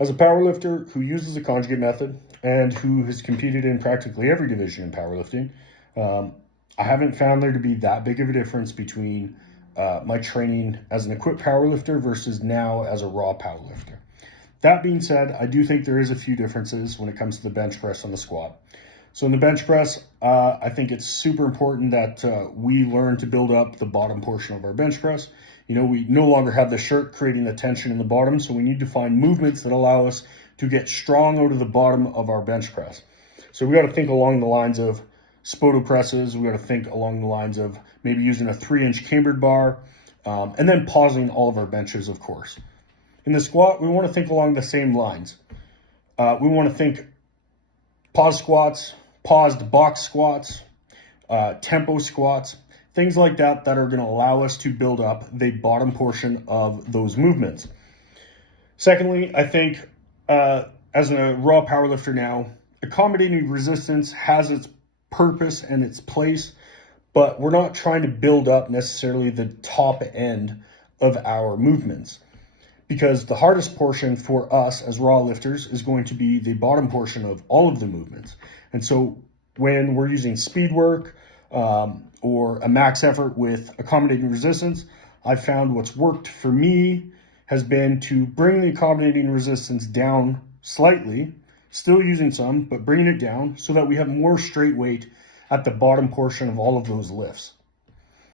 As a powerlifter who uses the conjugate method and who has competed in practically every division in powerlifting, I haven't found there to be that big of a difference between my training as an equipped powerlifter versus now as a raw powerlifter. That being said, I do think there is a few differences when it comes to the bench press and the squat. So in the bench press, I think it's super important that we learn to build up the bottom portion of our bench press. You know, we no longer have the shirt creating the tension in the bottom, so we need to find movements that allow us to get strong out of the bottom of our bench press. So we got to think along the lines of spoto presses. We got to think along the lines of maybe using a 3-inch cambered bar, and then pausing all of our benches, of course. In the squat, we want to think along the same lines. We want to think pause squats, paused box squats, tempo squats, things like that that are going to allow us to build up the bottom portion of those movements. Secondly, I think as a raw powerlifter now, accommodating resistance has its purpose and its place, but we're not trying to build up necessarily the top end of our movements, because the hardest portion for us as raw lifters is going to be the bottom portion of all of the movements. And so when we're using speed work or a max effort with accommodating resistance, I've found what's worked for me has been to bring the accommodating resistance down slightly, still using some, but bringing it down so that we have more straight weight at the bottom portion of all of those lifts.